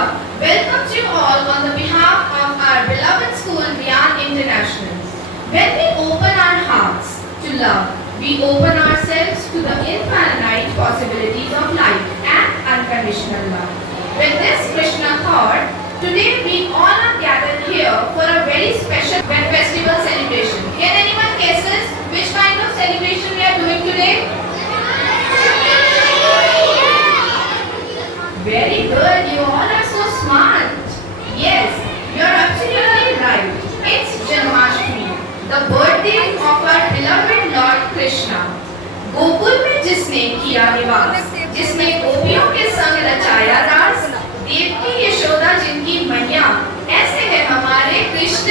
India welcomes you all on the behalf of our beloved school Rian International. When we open our hearts to love, we open ourselves to the infinite possibilities of life and unconditional love. With this Krishna thought, today we all are gathered here for a very special festival celebration. Can anyone guesses which kind of celebration we are doing today? Very good, you all are so smart. Yes, you are absolutely right. It's Janmashtami, the birthday of our beloved Lord Krishna. Gokul में जिसने किया निवास, जिसने गोपियों के संग रचाया रास, देवकी यशोदा जिनकी मैया, ऐसे है हमारे Krishna.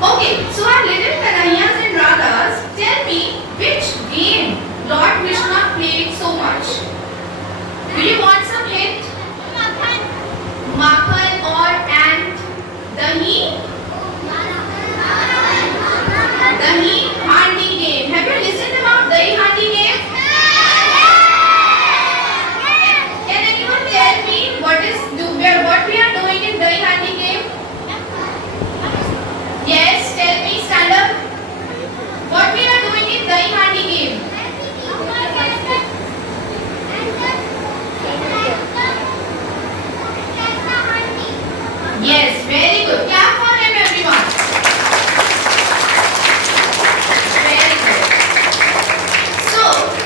Okay, so our little Kanhaiyas and Radhas, tell me which game Lord Krishna played so much. Do you want some hint? Makhan or and dahi? Dahi handi game. Have you listened about dahi handi game? Can anyone tell me what we are doing in dahi handi game? Yes, tell me, stand up. What we are doing in dahi handi game? Yes, very good. Clap for him, everyone. Very good. So,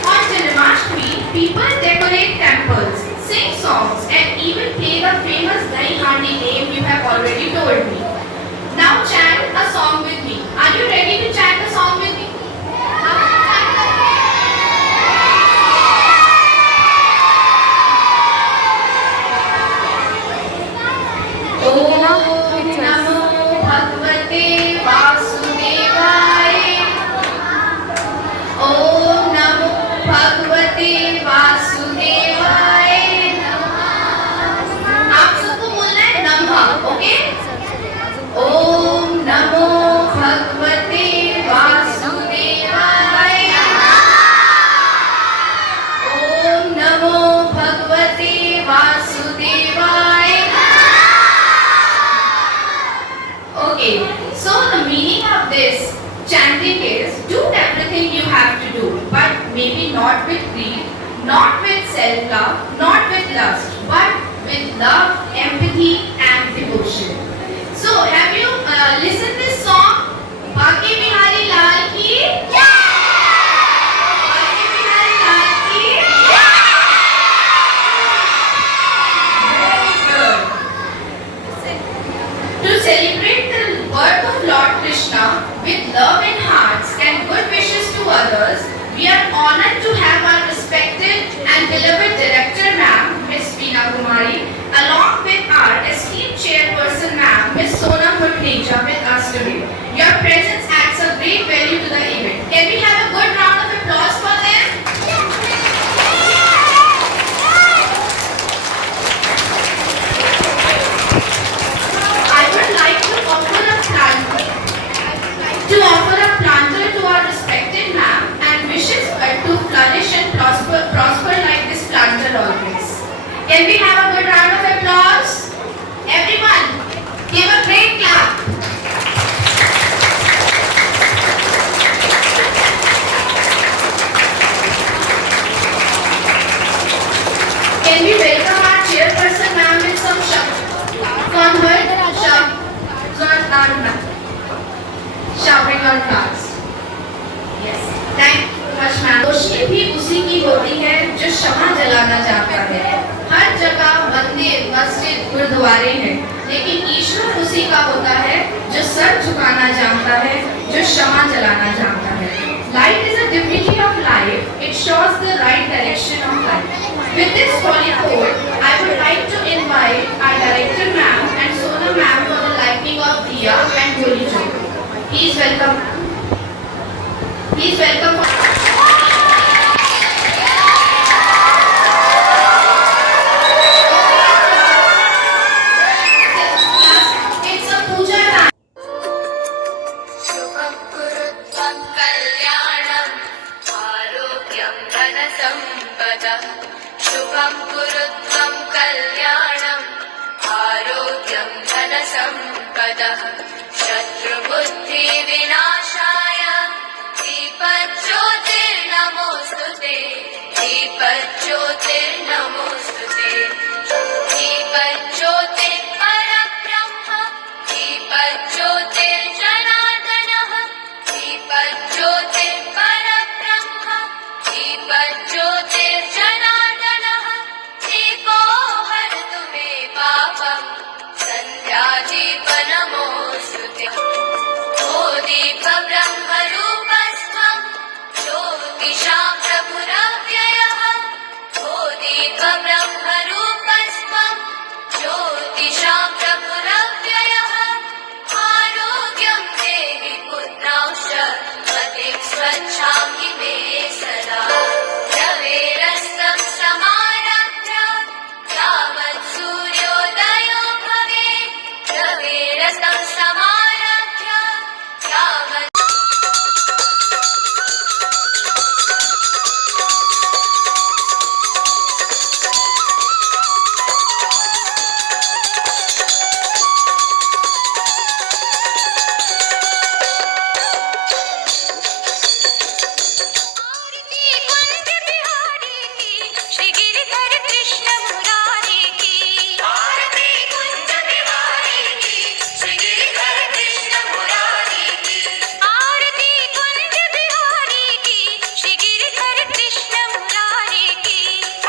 on Janmashtami, people decorate temples, sing songs, and even play the famous Dahi Handi game you have already told me. Now chant a song with me. Are you ready to chant a song with me? So the meaning of this chanting is do everything you have to do, but maybe not with greed, not with self-love, not with lust, but with love, empathy and devotion. So have you listened this song? Bhagya Bihari Lal ki Jai! Bhagya Bihari Lal ki Jai! Very good. To celebrate the birth of Lord Krishna with love in hearts and good wishes to others, we are honored to have our respected and beloved director ma'am, Miss Veena Kumari, along with our esteemed chairperson ma'am, Miss Sonam Bhutneja with us today. Your presence adds a great value to the event. Can we have a good round of applause for them? Offer a planter to our respected ma'am and wishes her to flourish and prosper like this planter always. Can we have a good round of applause? Everyone, give a great clap. Can we welcome our chairperson ma'am with some from her showering on flowers. Yes, thank you much ma'am. रोशनी भी उसी की होती है जो शमा जलाना चाहता है. हर जगह मंदिर, मस्जिद, गुरुद्वारे हैं, लेकिन ईश्वर उसी का होता है जो सर झुकाना जानता है, जो शमा जलाना जानता है. Light is a divinity of life. It shows the right direction of life. With this holy quote, I would like to invite our director ma'am and Sonam ma'am for the lighting of Diya and Goli Jyoti. Please welcome. Please welcome. It's a puja time. Shubham Kurutvam Kalyanam Arogyam Dhana Sampada शुभं कुरुत्वं कल्याणम् आरोग्यं धनसम्पदः शत्रुबुद्धिविनाशाय दीपज्योतिर्नमोऽस्तुते दीपज्योतिर्नमोऽस्तुते दीपज्योतिः परब्रह्म दीपज्योतिर्जनार्दनः दीपज्योतिः परब्रह्म दीपज्योतिर्जनार्दनः दीपो हरतु मे पापम् सन्ध्यादीपनमोऽस्तुते ओ दीपब्रह्मरूपस्त्वं ज्योतिषां प्रभुरव्ययः ओ दीपब्रह्मरूपस्त्वं ज्योतिषां प्रभुरव्ययः आरोग्यं देहि पुत्रांश्च मतिं स्वच्छामि मे सदा रवेरस्तं समारभ्य यावत् सूर्योदयो भवेत् रवेरस्तं समारभ्य यावत् कुंज बिहारी की श्री गिरिधर कृष्ण मुरारी की आरती कुंज बिहारी की श्री गिरिधर कृष्ण मुरारी की आरती कुंज बिहारी की श्री गिरिधर कृष्ण मुरारी की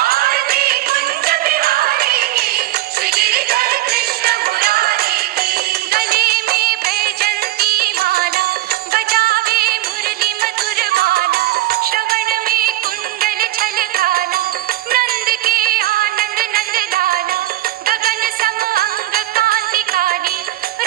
आरती कुंज बिहारी की श्री गिरिधर कृष्ण मुरारी की गले में बैजंती माला बजावे मुरली मधुर बाला श्रवण में कुंडल छलकाला नंद के आनंद नंद लाला गगन सम अंग कांति काली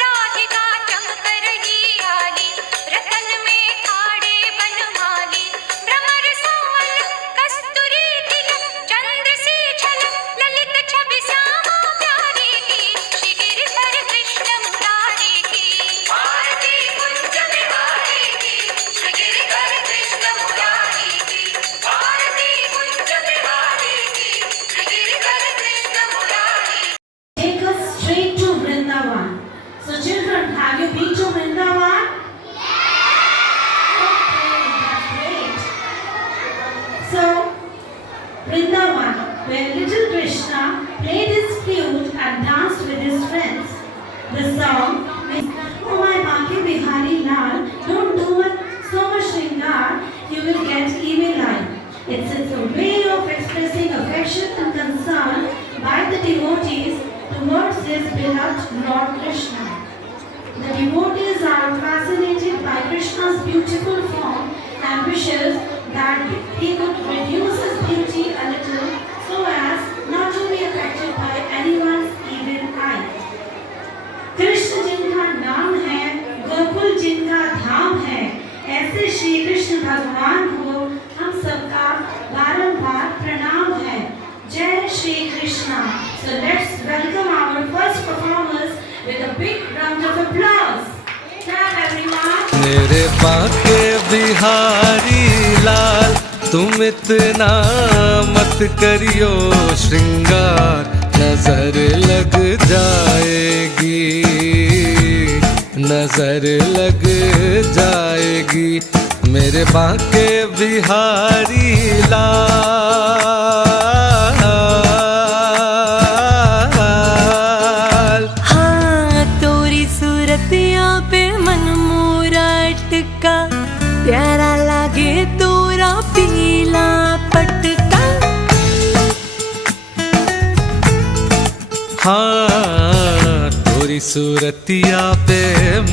राधिका चमक रही आली रतन में खाड़े बनमाली भ्रमर सोवल कस्तूरी तिलक चंद्र से झलक ललित छवि श्यामा प्यारी की श्री गिरिधर कृष्ण मुरारी की आरती कुंज बिहारी की श्री गिरिधर कृष्ण मुरारी की आरती कुंज बिहारी की Shri Giridhar Krishna Murari Take us straight to Vrindavan. So children, have you been to Vrindavan? Okay, that's great. So, Vrindavan, where little Krishna played his flute and danced with his friends. The song is, Oh my Baki Bihari Lal, don't do so much shringar, you will get evil eye. It's a way of expressing affection and concern by the devotees towards his beloved Lord Krishna. The devotees are fascinated by Krishna's beautiful form and wishes that he could reduce his beauty a little so as not to be affected by anyone's evil eye. Krishna जिनका नाम है, गोकुल जिनका धाम है, ऐसे श्री कृष्ण भगवान को हम सबका बारंबार प्रणाम है. जय Shri Krishna. So let's welcome our first performers with a big round of applause. Clap everyone. मेरे बाके बिहारी लाल तुम इतना मत करियो श्रृंगार नजर लग जाएगी नजर लग जाएगी मेरे बाके बिहारी लाल हाँ तोरी सूरतिया पे मन मोरा अटका प्यारा लागे तोरा पीला पटका हाँ तोरी सूरतिया पे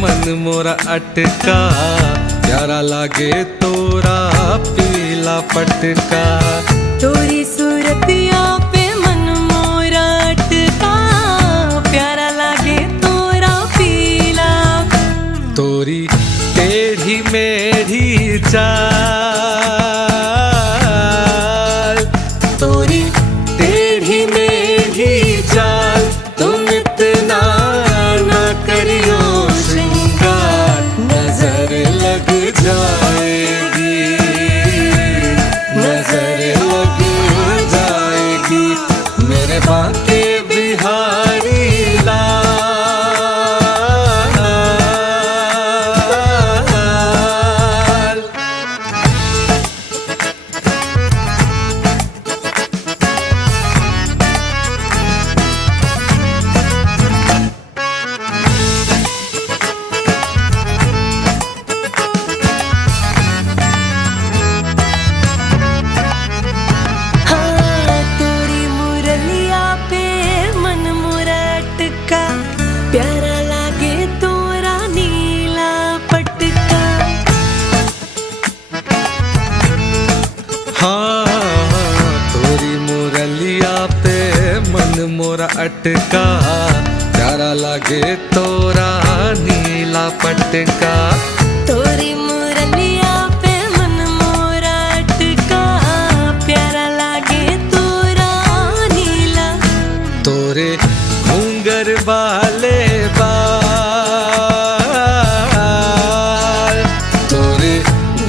मन मोरा अटका प्यारा लागे तोरा पीला पटका तोरी सूरतिया पे मन मोरा अटका प्यारा लागे तोरा पीला तोरी टेढ़ी मेढ़ी चाल तोरी टेढ़ी मेढ़ी चाल तुम इतना ना करियो श्रृंगार नजर लग जाएगी नजर लग जाएगी पे मन मोरा अटका, प्यारा लागे तोरा नीला पटका। तोरी मुरलिया पे मन मोरा अटका, प्यारा लागे तोरा नीला। तोरे घूंगर वाले बाल, तोरे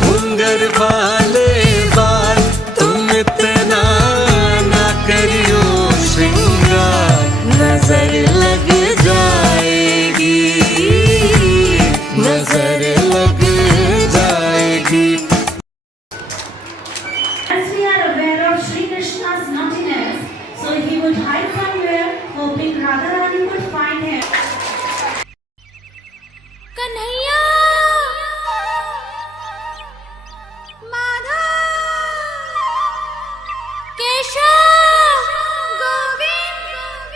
घूंगर वाले बाल, तुम इतना ना करियो श्रृंगार, नजर लग जाएगी, नजर लग जाएगी। As we are aware of Sri Krishna's naughtiness, so he would hide somewhere, hoping Radharani would find him. Kanhaiya Madhav Keshav Govind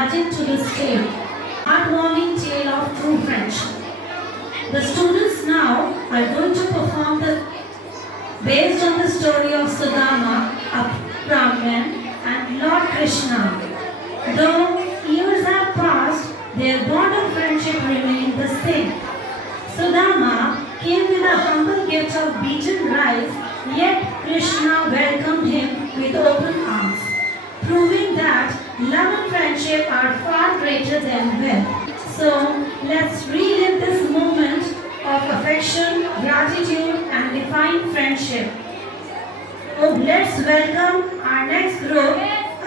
Rajan to this tale, heartwarming tale of true friendship. The students now are going to perform based on the story of Sudama, a Brahmin, and Lord Krishna. Though years have passed, their bond of friendship remained the same. Sudama came with a humble gift of beaten rice, yet Krishna welcomed him with open arms, proving that love and friendship are far greater than wealth. So let's relive this moment of affection, gratitude, and divine friendship. Oh, let's welcome our next group.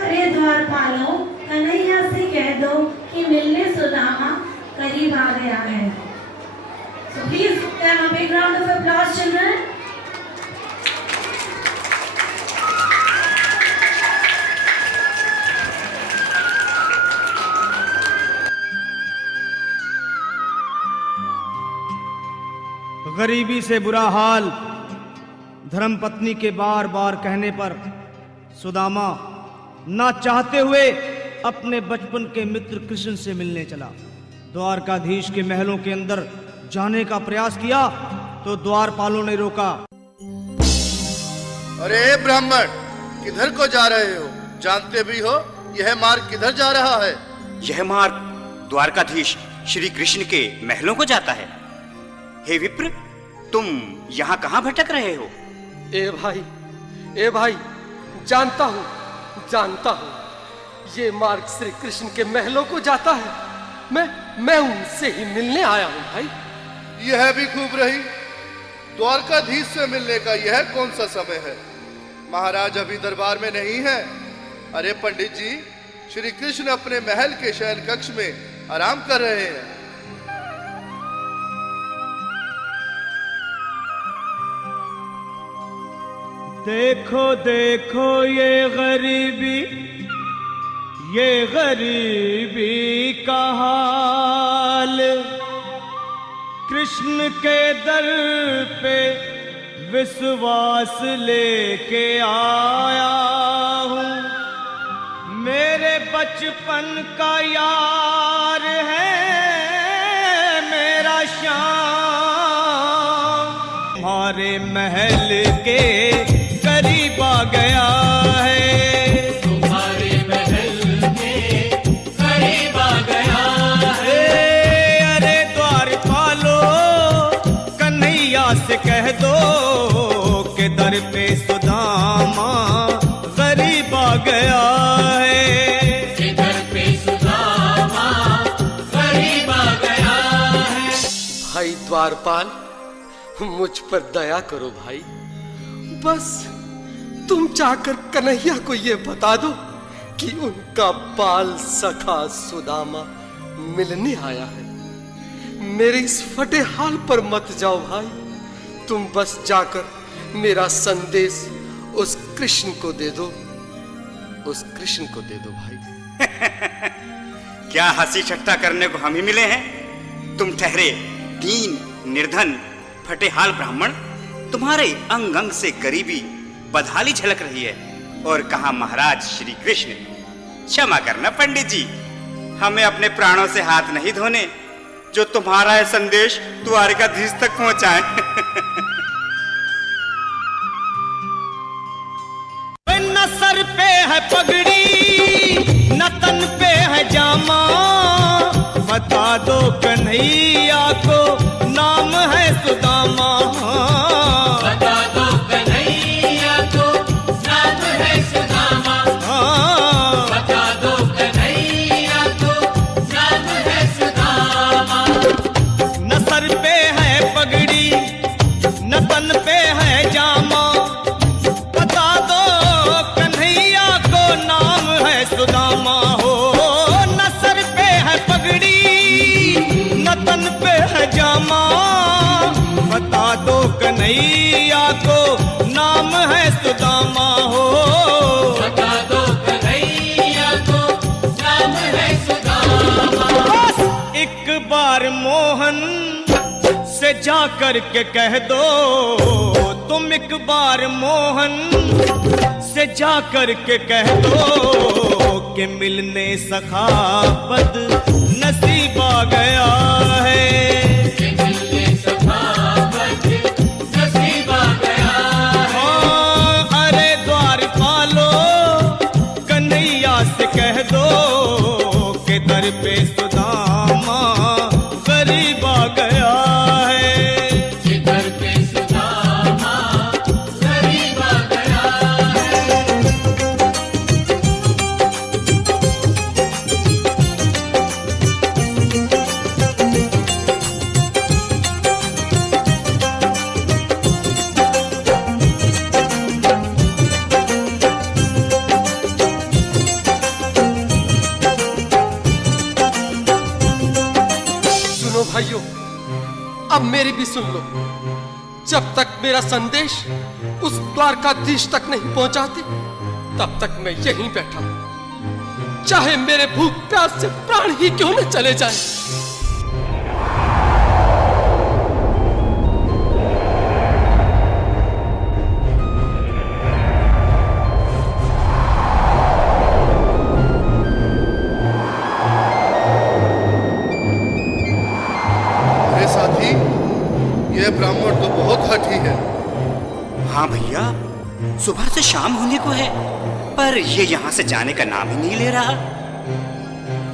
अरे द्वारपालों, कन्हैया से कह दो कि मिलने सुदामा करीब आ गया है. So please give them a big round of applause, children. गरीबी से बुरा हाल धर्मपत्नी के बार बार कहने पर सुदामा ना चाहते हुए अपने बचपन के मित्र कृष्ण से मिलने चला. द्वारकाधीश के महलों के अंदर जाने का प्रयास किया तो द्वारपालों ने रोका. अरे ब्राह्मण, किधर को जा रहे हो? जानते भी हो यह मार्ग किधर जा रहा है? यह मार्ग द्वारकाधीश श्री कृष्ण के महलों को जाता है. हे विप्र, तुम यहाँ कहाँ भटक रहे हो? ए भाई, जानता हूँ, ये मार्ग श्री कृष्ण के महलों को जाता है. मैं उनसे ही मिलने आया हूँ भाई. यह भी खूब रही. द्वारकाधीश से मिलने का यह कौन सा समय है? महाराज अभी दरबार में नहीं है. अरे पंडित जी, श्री कृष्ण अपने महल के शयन कक्ष में आराम कर रहे हैं. देखो देखो ये गरीबी का हाल, कृष्ण के दर पे विश्वास लेके आया हूँ. मेरे बचपन का यार है मेरा श्याम, हमारे महल के करीब आ गया है. तुम्हारे महल में करीब आ गया है. अरे द्वारपालो, कन्हैया से कह दो कि दर पे सुदामा करीब आ गया है. इधर पे सुदामा करीब आ गया है. भाई द्वारपाल, मुझ पर दया करो भाई. बस तुम जाकर कन्हैया को ये बता दो कि उनका बाल सखा सुदामा मिलने आया है. मेरे इस फटे हाल पर मत जाओ भाई. तुम बस जाकर मेरा संदेश उस कृष्ण को दे दो. भाई. क्या हंसी ठट्टा करने को हम ही मिले हैं? तुम ठहरे दीन निर्धन फटे हाल ब्राह्मण. तुम्हारे अंग अंग से गरीबी बदहाली झलक रही है. और कहा महाराज श्री कृष्ण. क्षमा करना पंडित जी, हमें अपने प्राणों से हाथ नहीं धोने जो तुम्हारा यह संदेश द्वारकाधीश तक पहुंचाए. न सर पे है पगड़ी, न तन पे है जामा, बता दो कन्हैया को नाम है सुदामा. बता दो कन्हैया को नाम है सुदामा. बता दो कन्हैया को नाम है सुदामा. न सर पे है पगड़ी, न तन पे है जामा, बता दो कन्हैया को नाम है सुदामा. हो न सर पे है पगड़ी, न तन पे है जामा, बता दो कन्हैया को नाम है सुदामा. हो बता दो कन्हैया को नाम है सुदामा. बस एक बार मोहन से जा कर के कह दो, तुम एक बार मोहन से जा कर के कह दो के मिलने सखा बद नसीब आ गया है। के मिलने सखा बद नसीब आ गया है। अरे द्वारपालो कन्हैया से कह दो के दर पे सुदामा गरीब आ गया है। के दर पे सुदामा गरीब आ गया है। सुनो भाइयों, अब मेरी भी सुन लो। जब तक मेरा संदेश उस द्वारकाधीश तक नहीं पहुंचाते, तब तक मैं यहीं बैठा हूं, चाहे मेरे भूख प्यास से प्राण ही क्यों न चले जाए। अरे साथी, यह ब्राह्मण तो बहुत हठी है। हाँ भैया, सुबह से शाम होने को है, पर ये यहाँ से जाने का नाम ही नहीं ले रहा।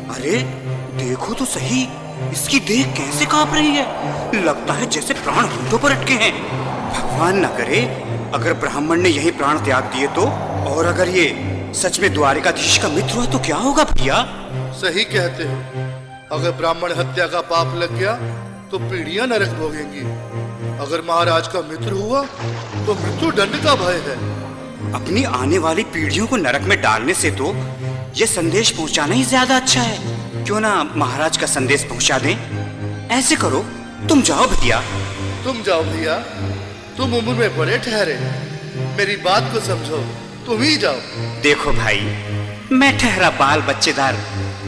अरे देखो तो सही, इसकी देह कैसे कांप रही है। लगता है जैसे प्राण होठों पर अटके हैं। भगवान न करे अगर ब्राह्मण ने यही प्राण त्याग दिए तो, और अगर ये सच में द्वारिकाधीश का मित्र हुआ तो क्या होगा भैया? सही कहते हो, अगर ब्राह्मण हत्या का पाप लग गया तो पीढ़ियां नरक भोगेंगी। अगर महाराज का मित्र हुआ तो मृत्यु दंड का भय है। अपनी आने वाली पीढ़ियों को नरक में डालने से तो ये संदेश पहुंचाना ही ज्यादा अच्छा है। क्यों ना महाराज का संदेश पहुंचा दें। ऐसे करो, तुम जाओ भैया। तुम जाओ भैया, तुम उम्र में बड़े ठहरे, मेरी बात को समझो, तुम ही जाओ। देखो भाई, मैं ठहरा बाल बच्चेदार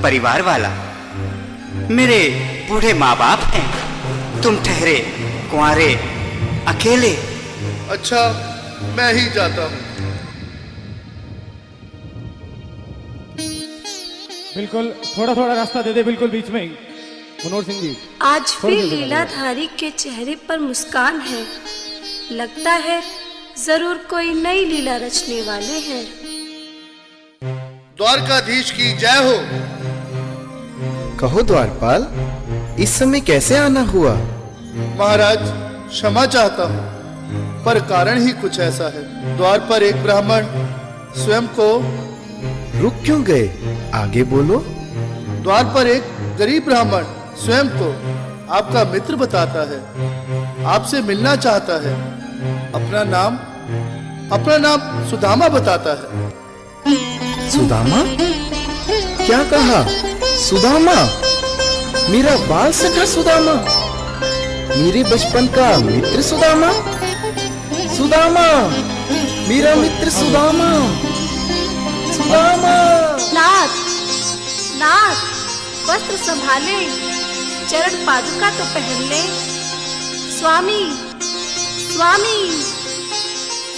परिवार वाला, मेरे बूढ़े माँ बाप हैं, तुम ठहरे कुंवारे अकेले। अच्छा, मैं ही जाता हूँ। बिल्कुल, थोड़ा थोड़ा रास्ता दे दे, बिल्कुल बीच में ही। मनोहर सिंह जी, आज फिर लीलाधारी के चेहरे पर मुस्कान है। लगता है जरूर कोई नई लीला रचने वाले हैं। द्वारकाधीश की जय हो। कहो द्वारपाल, इस समय कैसे आना हुआ? महाराज, क्षमा चाहता हूँ, पर कारण ही कुछ ऐसा है। द्वार पर एक ब्राह्मण स्वयं को रुक क्यों गए? आगे बोलो। द्वार पर एक गरीब ब्राह्मण स्वयं को आपका मित्र बताता है, आपसे मिलना चाहता है। अपना नाम सुदामा बताता है। सुदामा? क्या कहा? सुदामा? मेरा बाल सखा सुदामा? मेरे बचपन का मित्र सुदामा? सुदामा, मेरा मित्र सुदामा। सुदामा। नाथ, नाथ, वस्त्र संभाले, चरण पादुका तो पहन ले। स्वामी, स्वामी,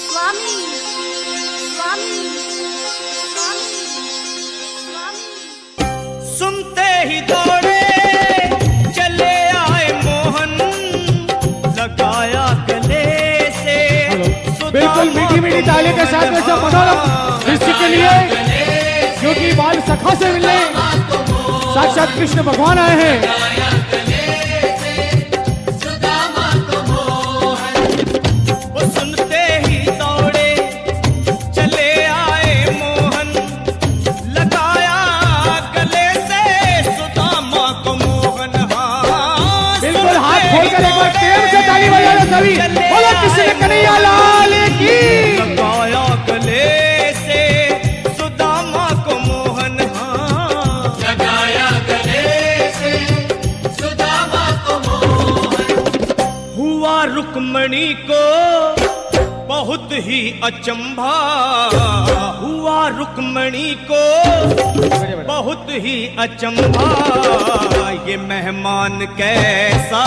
स्वामी, स्वामी, स्वामी, स्वामी। सुनते ही दौड़े चले आए मोहन, लगाया गले से। बिल्कुल मीठी मीठी ताली के साथ में सब मनोरम दृश्य के लिए, क्योंकि बाल सखा से मिलने साक्षात कृष्ण भगवान आए हैं। वो सुनते ही दौड़े चले आए मोहन, लगाया गले से सुदामा को मोहन। हाँ, बिल्कुल, हाथ खोलकर एक बार प्रेम से ताली बजा दो सभी। बोलो कृष्ण कन्हैया लाल की। लगाया गले से सुदामा को मोहन। हाँ, लगाया गले से सुदामा को मोहन। हुआ रुक्मणी को बहुत ही अचंभा, हुआ रुक्मणी को बहुत ही अचंभा। ये मेहमान कैसा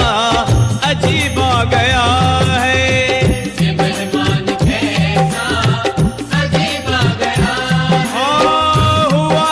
अजीब आ गया है। ये मेहमान कैसा अजीब आ गया है। हाँ, हुआ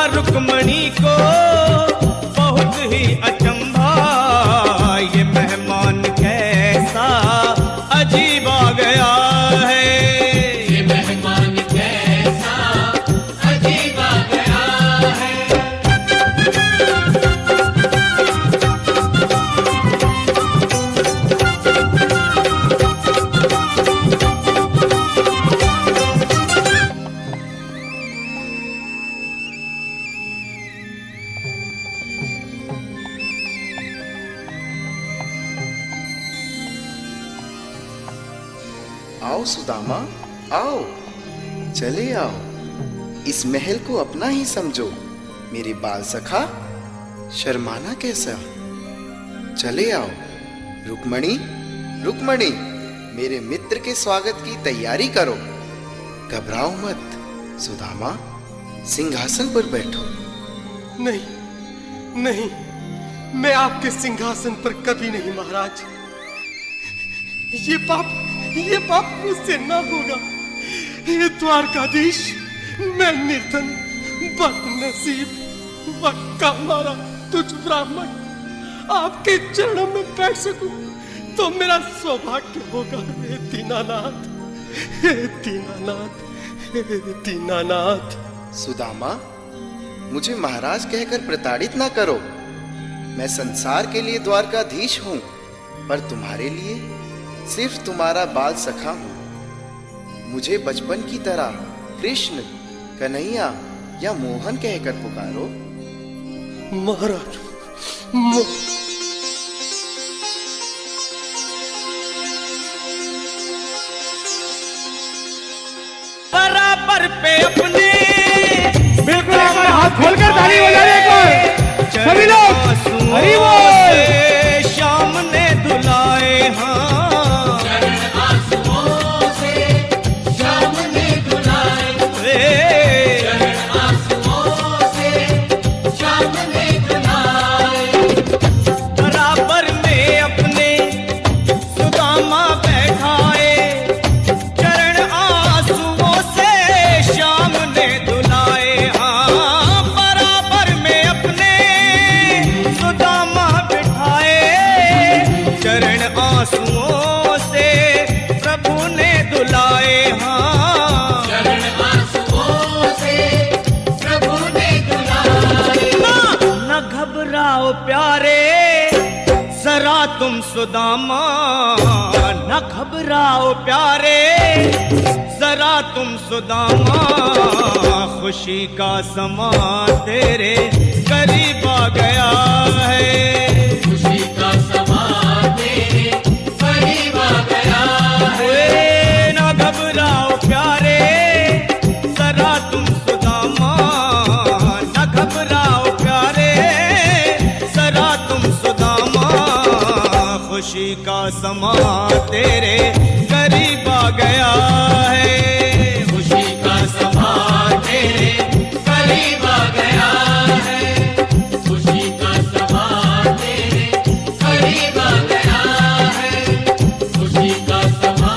आओ सुदामा, आओ, चले आओ, इस महल को अपना ही समझो। मेरे बाल सखा, शर्माना कैसा, चले आओ। रुक्मणी, रुक्मणी, मेरे मित्र के स्वागत की तैयारी करो। घबराओ मत, सुदामा, सिंहासन पर बैठो। नहीं नहीं, मैं आपके सिंहासन पर कभी नहीं महाराज। ये पाप मुझसे ना होगा। हे द्वारकाधीश, मैं निर्धन, बदनसीब, वक्का मारा तुझ ब्राह्मण आपके चरणों में बैठ सकूं तो मेरा सौभाग्य होगा। हे दीनानाथ, हे दीनानाथ, हे दीनानाथ। सुदामा, मुझे महाराज कहकर प्रताड़ित ना करो। मैं संसार के लिए द्वारकाधीश हूं, पर तुम्हारे लिए सिर्फ तुम्हारा बाल सखा हूं। मुझे बचपन की तरह कृष्ण, कन्हैया या मोहन कहकर पुकारो। महाराज, बराबर पे अपने, बिल्कुल एक बार हाथ खोलकर ताली बजाने को सभी लोग। हरि बोल। श्याम ने धुलाए, हाँ, चरण आंसुओं से श्याम ने धुलाए, चरण आंसुओं से श्याम ने धुलाए। बराबर में अपने सुदामा बैठाए, चरण आंसुओं से श्याम ने धुलाए, हाँ, बराबर में अपने सुदामा बिठाए, चरण आंसुओं से प्रभु ने धुलाए, हाँ, चरण आंसुओं से प्रभु ने धुलाए। न घबराओ प्यारे जरा तुम सुदामा, न घबराओ प्यारे जरा तुम सुदामा, खुशी का समा तेरे करीब आ गया है, खुशी का समा तेरे करीब आ गया है। न घबराओ प्यारे जरा तुम सुदामा, न घबराओ प्यारे जरा तुम सुदामा, खुशी का समा तेरे करीब आ गया है, खुशी का समा तेरे करीब आ गया है, खुशी का समा तेरे करीब आ गया है, खुशी का समा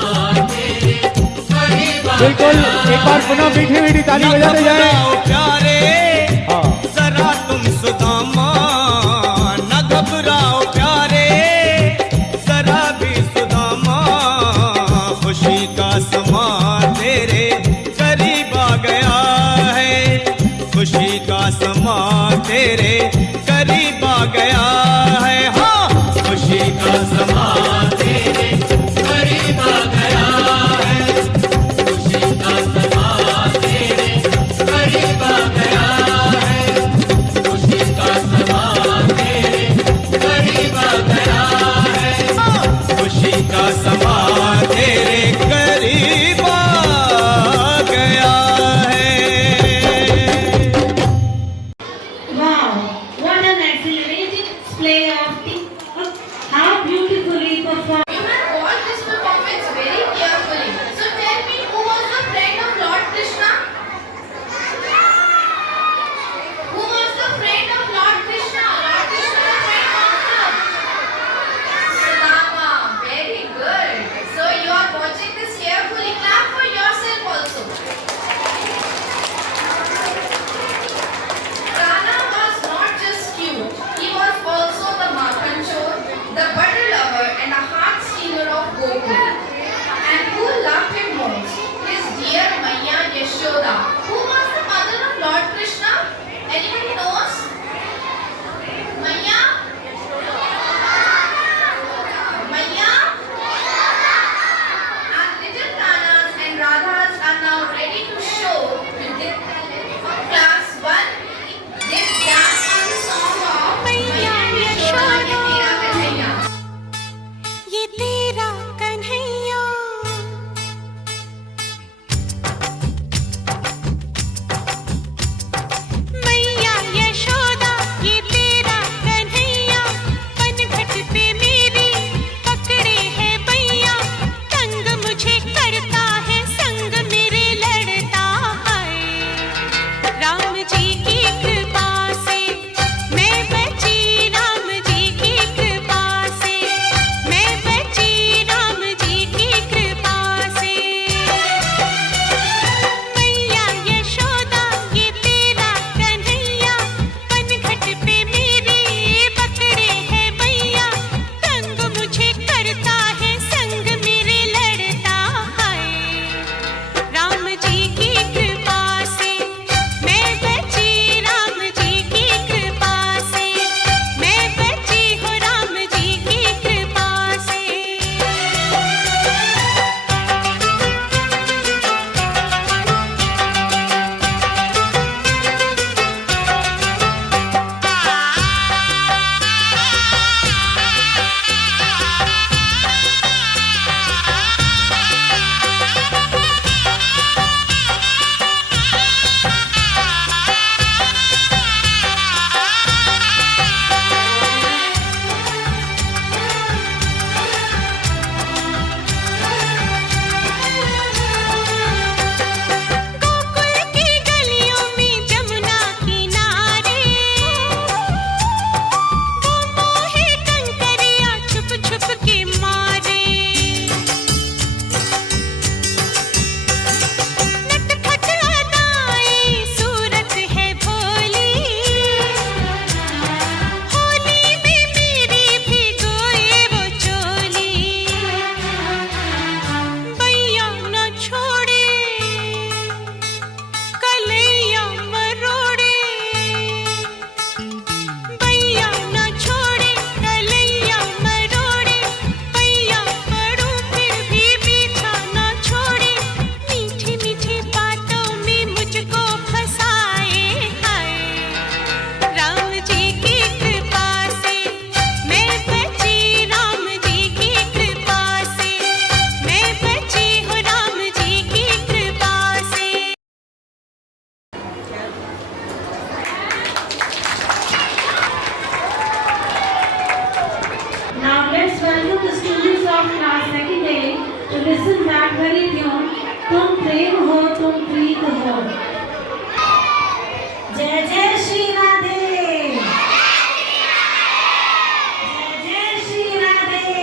तेरे करीब आ गया है। बिल्कुल एक बार पुनः मीठी मीठी ताली बजाते जाए। प्यारे जरा तुम सुदामा, न घबराओ प्यारे जरा भी सुदामा, खुशी का समा तेरे करीब आ गया है, खुशी का समा तेरे करीब आ गया है, हाँ, खुशी का समा तेरे करीब आ गया है, खुशी का समा तेरे करीब आ गया है, खुशी का समा तेरे करीब आ गया है, खुशी का समा तेरे करीब आ गया है। Wow, what an exhilarating display of the how beautifully performed. You have watched this performance very carefully. So tell me, who was the friend of Lord Krishna? Who was the friend of Lord Krishna? Lord Krishna's friend was Sudama. Very good. So you are watching this carefully. Clap for yourself also. Kana was not just cute. He was also the प्रेम हो तुम प्रीत हो। जय जय श्री राधे, जय जय Shri Radhe.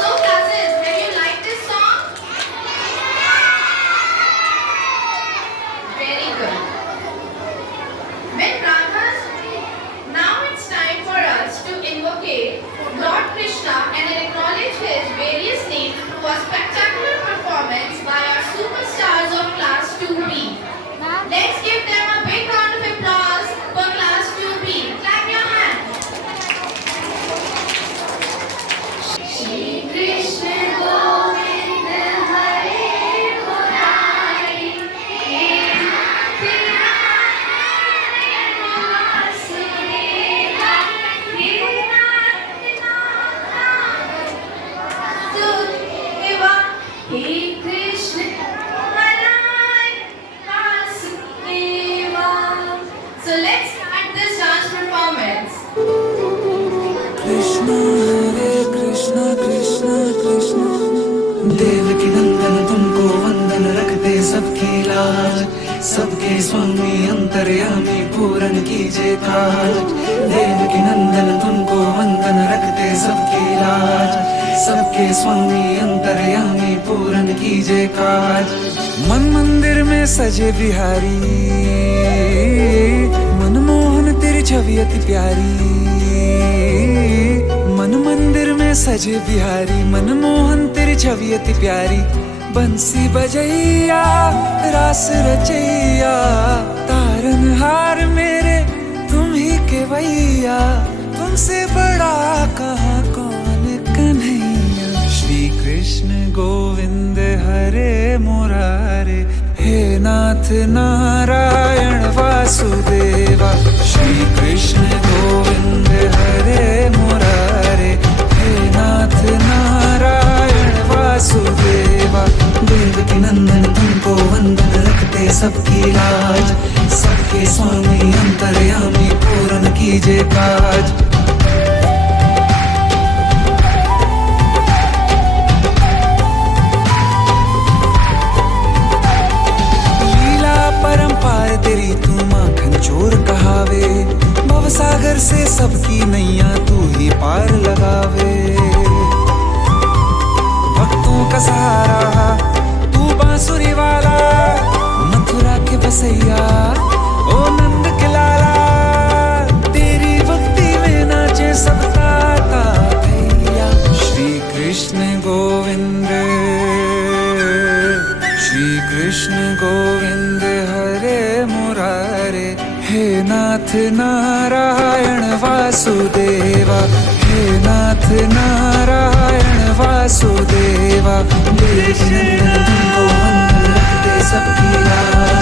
So classes, have you liked this song? Very good. When Radhas, now it's time for us to invocate Lord Krishna and acknowledge his various needs through a spectacular performance by our superstars of class 2B. Let's give them a big round of applause for class 2B. Clap your hands. Shri Krishna Govind Hare Murari, He Vasudeva, He Sudeva, He Krishna Vasudeva. So let's start this dance performance. Krishna हरे कृष्ण कृष्ण कृष्ण देवकी नंदन तुमको वंदन रखते सबकी लाज सबके स्वामी अंतर्यामी पूरन कीजिए काज देवकी नंदन तुमको वंदन रखते सबकी लाज सबके स्वामी अंतर्यामी पूरन कीजिए काज मन मंदिर में सजे बिहारी मनमोहन तेरी छवि अति प्यारी मन मंदिर में सजे बिहारी मनमोहन तेरी छवि अति प्यारी बंसी बजैया रास रचैया तारनहार मेरे तुम ही के भैया तुमसे बड़ा कहाँ कौन कन्हैया श्री कृष्ण गोविंद हरे मुरारे हे नाथ नारायण वासुदेवा श्री कृष्ण गोविंद हरे मुरारे हे नाथ नारायण वासुदेवा देवकी नंदन तुमको वंदन रखते सबकी लाज सबके स्वामी अंतर्यामी पूरन कीजिए काज सहारा, तू बांसुरी वाला मथुरा के बसैया, ओ नंद के लाला, तेरी भक्ति में नाचे सब ताता भैया। श्री कृष्ण गोविंद, श्री कृष्ण गोविंद हरे मुरारे, हे नाथ नारायण वासुदेवा, हे नाथ नारायण वासुदेवा। देवकी नंदन तुमको वंदन रखते सबकी लाज,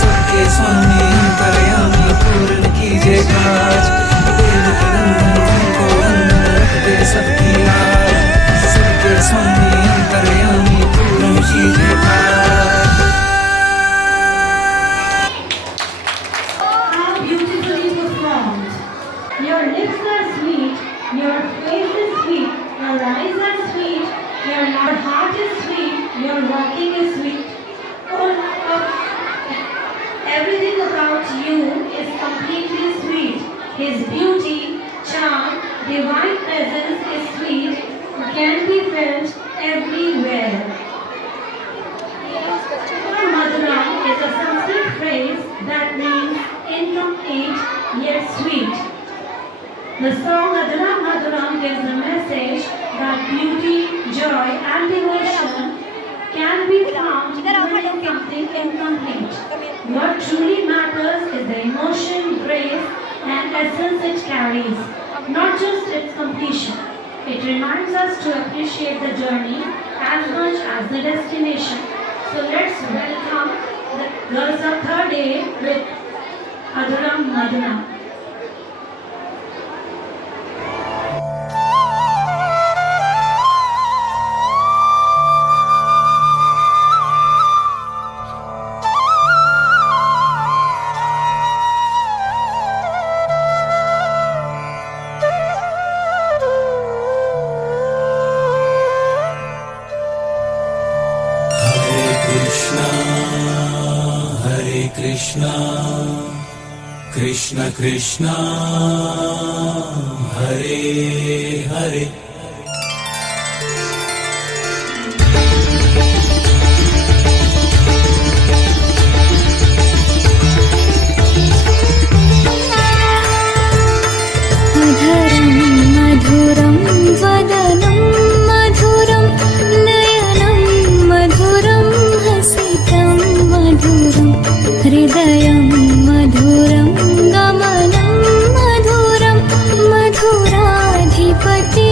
सबके स्वामी अंतर्यामी पूर्ण कीजिए काज। देवकी नंदन तुमको वंदन रखते सबकी लाज, सबके स्वामी अंतर्यामी पूर्ण कीजिए काज। How beautifully performed. Your lips are sweet, your face is sweet, your eyes are sweet, your heart is sweet, your walking is sweet. Everything about you is completely sweet. His beauty, charm, divine presence is sweet, can be felt everywhere. Madhuram is a Sanskrit phrase that means incomplete yet sweet. The song Adhuram Madhuram gives the message that beauty, joy and devotion can be found even in something incomplete. What truly matters is the emotion, grace and essence it carries, not just its completion. It reminds us to appreciate the journey as much as the destination. So let's welcome the girls of third day with Adhuram Madhuram. Krishna, Krishna Krishna, Hare Hare. मधुरं वदनं मधुरं नयनं मधुरं हसितं मधुरं हृदयं मधुरं गमनं मधुरं मधुराधिपते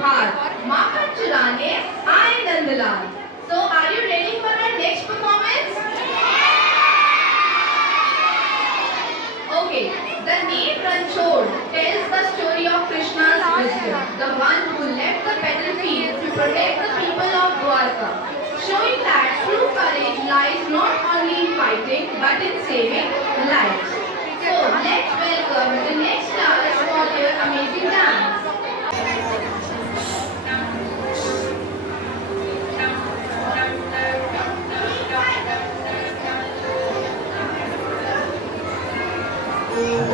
उपहार माखन चुराने आए Nandlal. So are you ready for our next performance? Okay, the name Ranchod tells the story of Krishna's wisdom, the one who left the battlefield to protect the people of Dwarka, showing that true courage lies not only in fighting but in saving lives. So let's welcome the next stars for their amazing dance. Hey,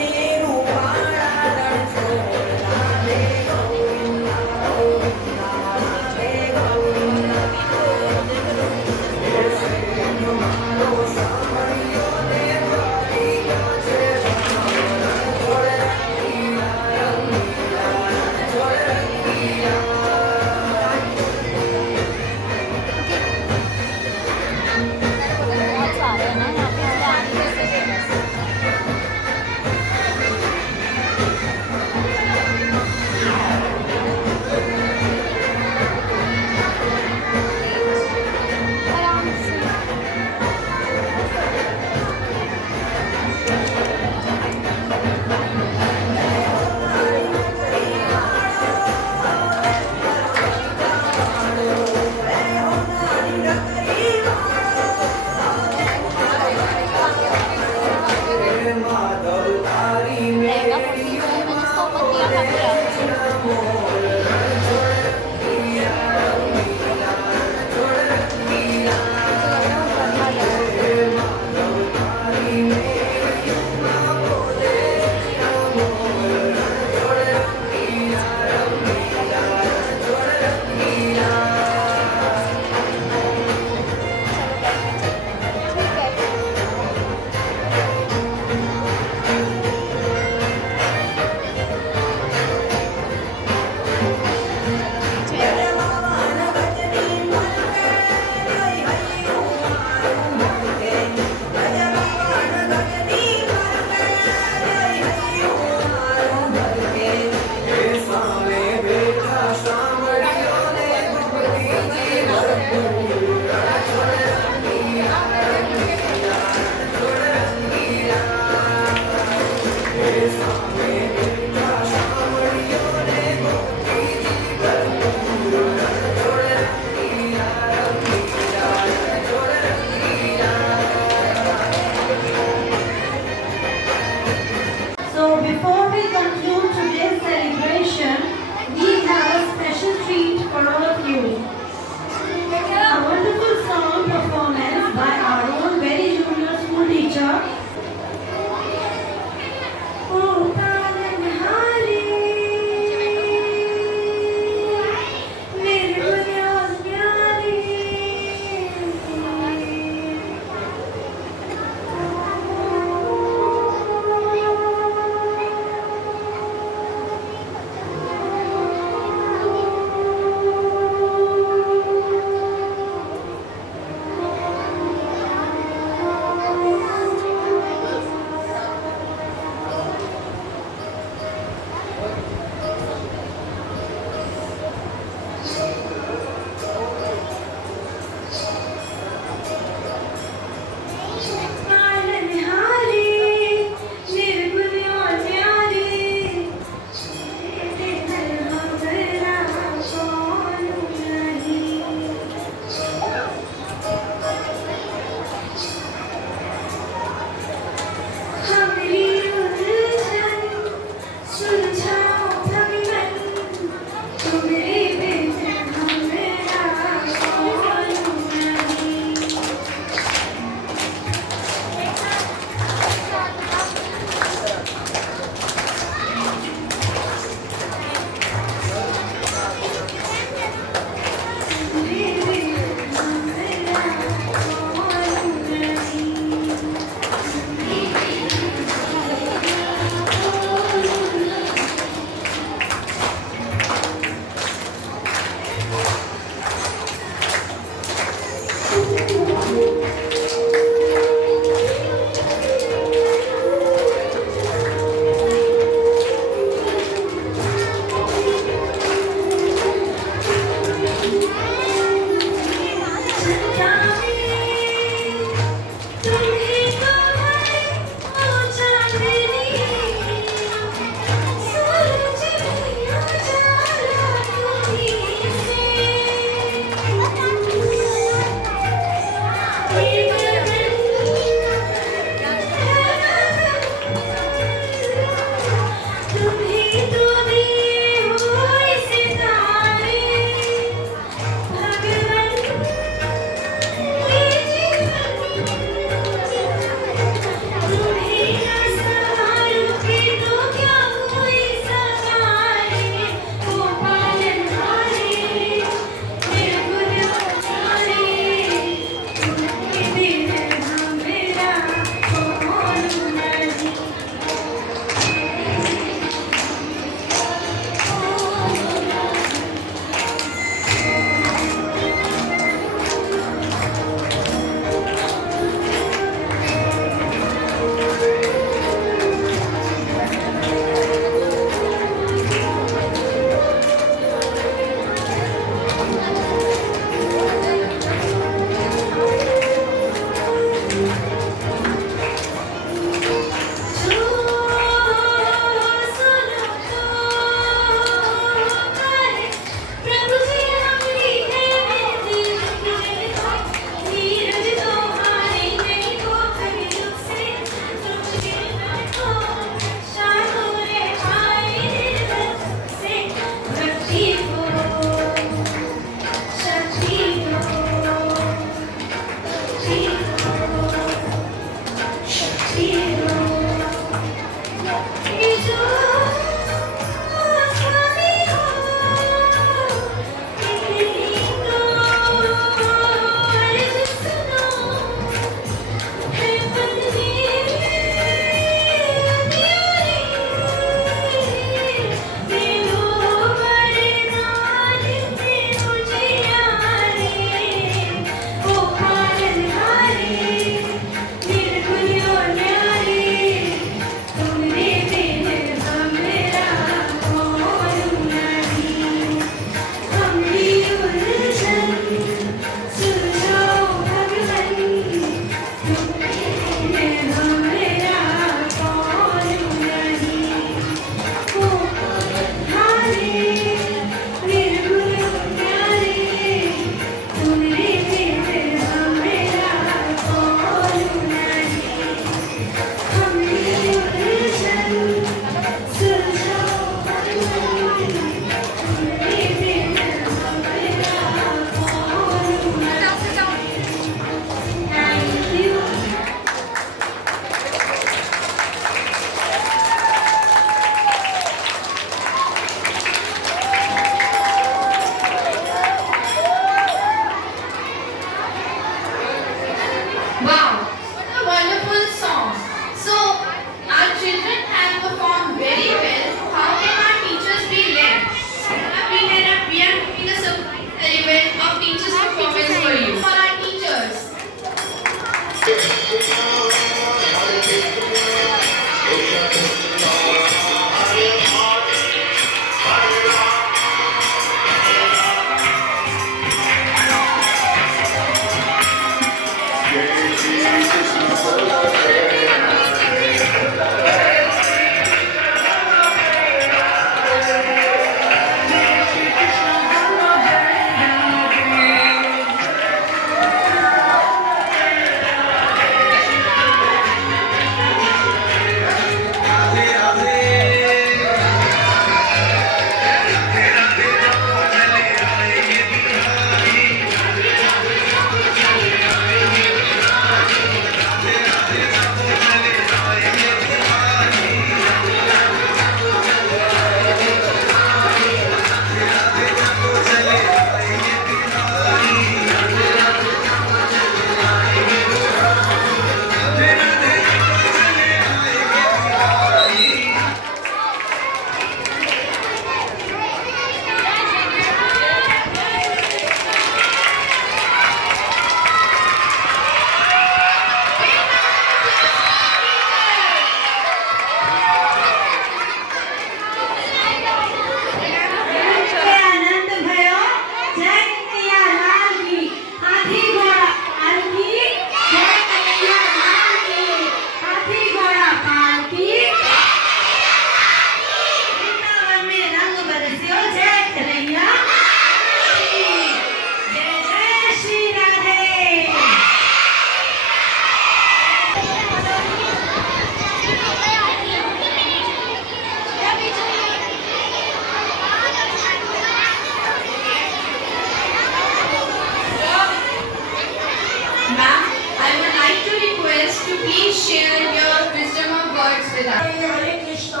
से जाते हैं। हरे Krishna.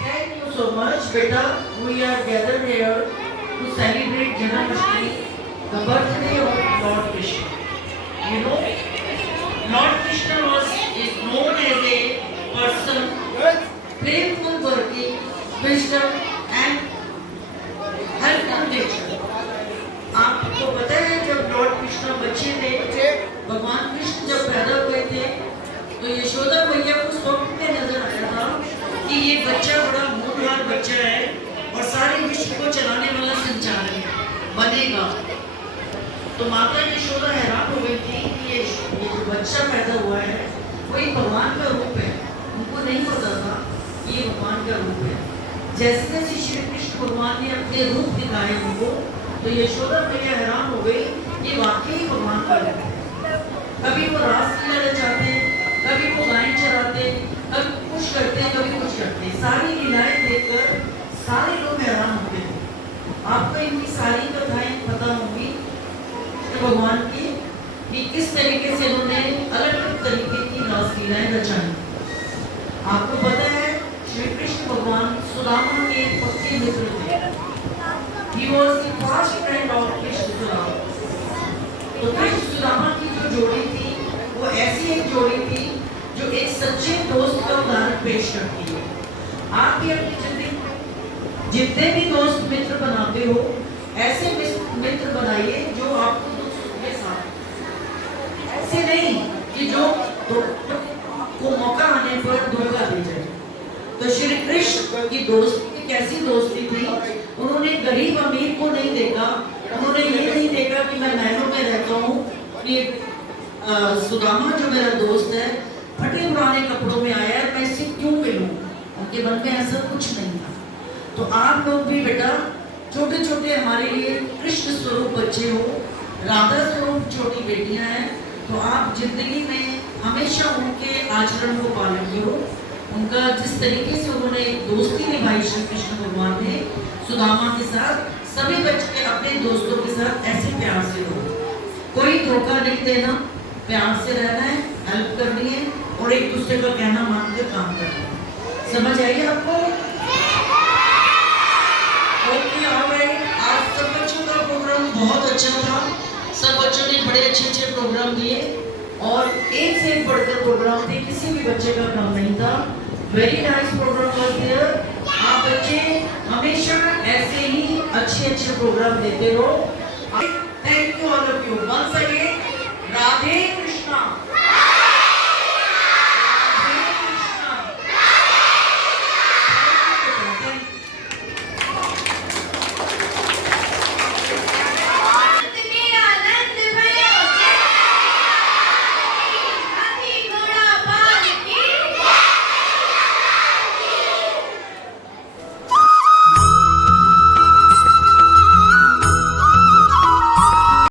Thank you so much, beta. We are gathered here to celebrate Janmashtami, the birthday of Lord Krishna. You know, Lord Krishna is known as a person playful, working, wisdom and helpful nature. आपको पता है जब Lord Krishna बच्चे थे, भगवान कृष्ण जब पैदा हुए थे तो यशोदा मैया को स्वप्न में नजर आया था कि ये बच्चा बड़ा होनहार बच्चा है और सारे विश्व को चलाने वाला संचालक बनेगा। तो माता यशोदा हैरान हो गई थी कि ये जो बच्चा पैदा हुआ है वही भगवान का रूप है। उनको नहीं पता था कि ये भगवान का रूप है। जैसे जैसे श्री कृष्ण भगवान ने अपने रूप दिखाए उनको, तो यशोदा मैया हैरान हो गई, ये वाकई भगवान का रूप है। कभी वो रासलीला रचाते, कभी वो गाय चराते, कभी कुछ करते, कभी कुछ करते। सारी लीलाएं देखकर सारे लोग हैरान होते थे। आपको इनकी सारी कथाएं पता होंगी भगवान की कि किस तरीके से उन्होंने अलग अलग तरीके की रासलीलाएं रचाई। आपको पता है श्री कृष्ण भगवान सुदामा के पक्के मित्र थे। He was the first friend of Krishna Sudama. तो कृष्ण सुदामा की जो जोड़ी थी वो ऐसी एक जोड़ी थी जो एक सच्चे दोस्त का उदाहरण पेश करती है। आप भी अपनी जिंदगी जितने भी दोस्त मित्र बनाते हो ऐसे मित्र बनाइए जो आपको दुख सुख में साथ, ऐसे नहीं कि जो को मौका आने पर धोखा दे जाए। तो श्री कृष्ण की दोस्ती कैसी दोस्ती थी, उन्होंने गरीब अमीर को नहीं देखा, उन्होंने ये नहीं देखा कि मैं महलों में रहता हूँ, सुदामा जो मेरा दोस्त है फटे पुराने कपड़ों में आया है, मैं इससे क्यों मिलूं। उनके मन में ऐसा कुछ नहीं था। तो आप लोग भी बेटा छोटे छोटे हमारे लिए कृष्ण स्वरूप बच्चे हो, राधा स्वरूप छोटी बेटियां हैं, तो आप जिंदगी में हमेशा उनके आचरण को पालन करो। उनका जिस तरीके से उन्होंने दोस्ती निभाई श्री कृष्ण भगवान ने सुदामा के साथ, सभी बच्चे अपने दोस्तों के साथ ऐसे प्यार से रहो। कोई धोखा नहीं देना, प्यार से रहना है, हेल्प करनी है और एक दूसरे का कहना मान कर काम करना है। समझ आइए आपको? ओके, आज सब बच्चों का प्रोग्राम बहुत अच्छा था। सब बच्चों ने बड़े अच्छे अच्छे प्रोग्राम दिए और एक से एक बढ़कर प्रोग्राम थे, किसी भी बच्चे का कम नहीं था। Very nice program was there. आप बच्चे हमेशा ऐसे ही अच्छे अच्छे प्रोग्राम देते रहो। Thank you all of you once again. Radhe